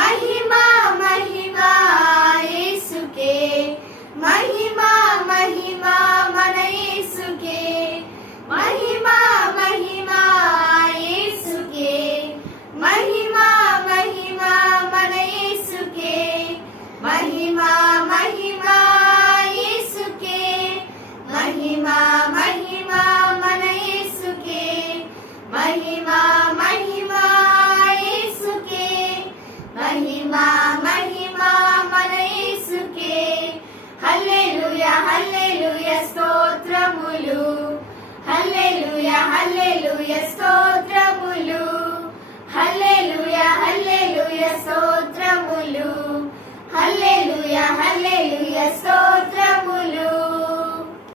महिमा महिमा యేసుకే महिमा महिमा మన యేసుకే महिमा महिमा యేసుకే महिमा महिमा మన యేసుకే महिमा महिमा యేసుకే महिमा महिमा మన యేసుకే महिमा महिमा యేసుకే महिमा महिमा మన యేసుకే హల్లెలూయా హల్లెలూయా స్తోత్రములు హల్లెలూయా హల్లెలూయా స్తోత్రములు